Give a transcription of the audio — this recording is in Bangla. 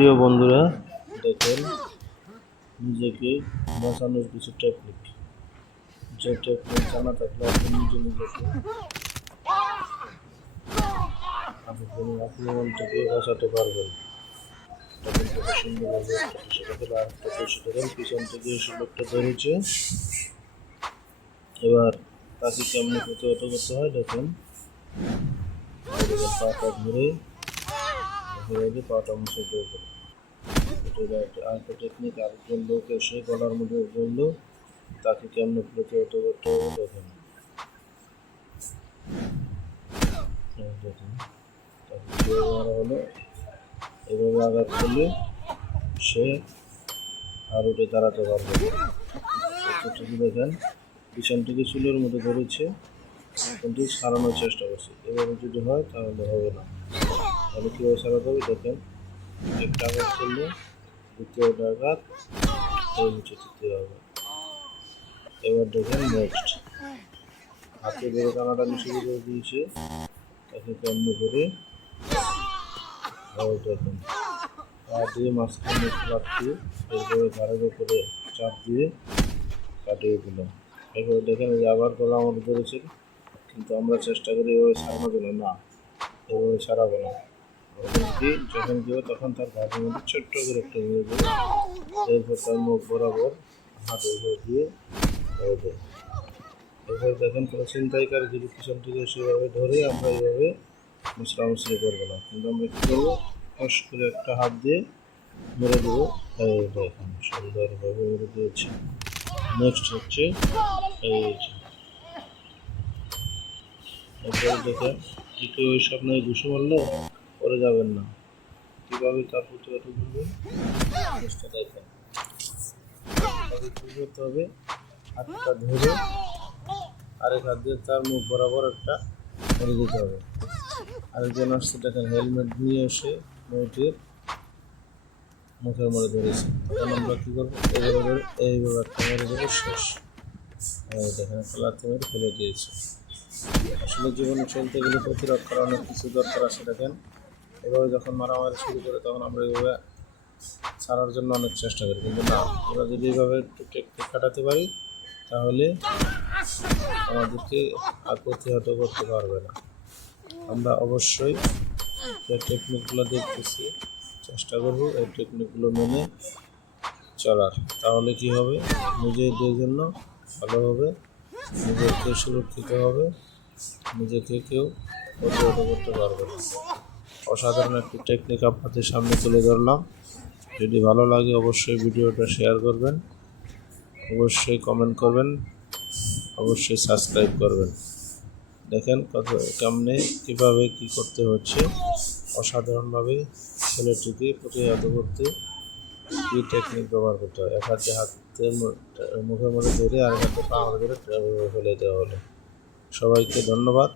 প্রিয় বন্ধুরা, দেখেন নিজেকে বাঁচানোর কিছু টেকনিক। যে টেকনিক জানা থাকলে আপনি নিজেকে আক্রমণ থেকে বাঁচাতে পারবেন। সুন্দরভাবে পিছন থেকে এসে লোকটা ধরেছে। এবার তাকে কেমনি প্রতিহত করতে হয় দেখেন। পাটা ধরে পাটা মুছে দেবে। আরেকটা টেকনিক, আরেকজন লোক এসে গলার মধ্যে ধরলো, তাকে কেমন প্রতিহত করতে হবে দেখেন। তাকে মারা হলো, এভাবে আঘাত করলে সে আর উঠে দাঁড়াতে পারবে। দেখেন পিছন থেকে চুলের মধ্যে ধরেছে, কিন্তু সারানোর চেষ্টা করছে। এভাবে যদি হয় তাহলে হবে না। তাহলে কীভাবে সারাতে হবে দেখেন। একটা আঘাত করলে দ্বিতীয়টা আঘাত নিচে দিতে হবে। এবার দেখেন নেক্সট, হাতে ধরে টানাটানি শুরু করে দিয়েছে, তাকে কেমনি করে দেখেন পা দিয়ে মাঝখানে রাখতে, এরপরে ঘাড়ের উপরে চাপ দিয়ে কাটিয়ে দিলাম। এরপরে দেখেন এই আবার গলা আমাদের ধরেছে, কিন্তু আমরা চেষ্টা করি এভাবে সারানোর জন্য না, এভাবে সারাবো না। কি যখন দেবো তখন তার ঘাটের মধ্যে ছোট্ট করে একটা মেরে দেবো, এরপর তার মুখ বরাবর হাত উপর দিয়ে দেয়। এরপর দেখেন কোনো ছিনতাইকারী যদি পিছন থেকে সেভাবে ধরে আমরা এইভাবে মুসরামুসরি করবো না, কিন্তু আমরা কী করবো, ফস করে একটা হাত দিয়ে মেরে দেবো। এই দেখেন সুন্দরভাবে মেরে দিয়েছি। নেক্সট হচ্ছে এই এরপরে দেখেন কেউ ওই সামনে ঘুষে মারলে পরে যাবেন না, কীভাবে তার প্রতিহত করবেন চেষ্টা দেখেন। তাকে কী করতে হবে, হাতটা ধরে আরেক হাত দিয়ে তার মুখ বরাবর একটা মেরে দিতে হবে। আরেকজন আসছে দেখেন হেলমেট নিয়ে এসে মেয়েটির মুখের মধ্যে ধরেছে, তখন আমরা কী করবো, এইভাবে একটা মেরে দেবো, শেষ। দেখেন খেলাতে মেরে ফেলে দিয়েছে। আসলে জীবনে চলতে গেলে প্রতিরোধ করার অনেক কিছু দরকার আছে। দেখেন এভাবে যখন মারামারি শুরু করে তখন আমরা এইভাবে ছাড়ার জন্য অনেক চেষ্টা করি, কিন্তু না, আমরা যদি এইভাবে একটু টেকনিক কাটাতে পারি তাহলে আমাদেরকে আর প্রতিহত করতে পারবে না। আমরা অবশ্যই যে টেকনিকগুলো দেখতেছি চেষ্টা করব এই টেকনিকগুলো মেনে চলার, তাহলে কি হবে, নিজেদের জন্য ভালো হবে, নিজেকে সুরক্ষিত হবে, নিজেকে কেউ প্রতিহত করতে পারবে না। অসাধারণ একটি টেকনিক আপনাদের সামনে তুলে ধরলাম। যদি ভালো লাগে অবশ্যই ভিডিওটা শেয়ার করবেন, অবশ্যই কমেন্ট করবেন, অবশ্যই সাবস্ক্রাইব করবেন। দেখেন কত কেমনে কীভাবে কী করতে হচ্ছে, অসাধারণভাবে ছেলেটিকে প্রতিহত করতে কী টেকনিক ব্যবহার করতে হয়। এক হাতে হাতের মুখের মধ্যে ধরে আর এক হাতে পা ধরে ফেলে দেওয়া হলো। সবাইকে ধন্যবাদ।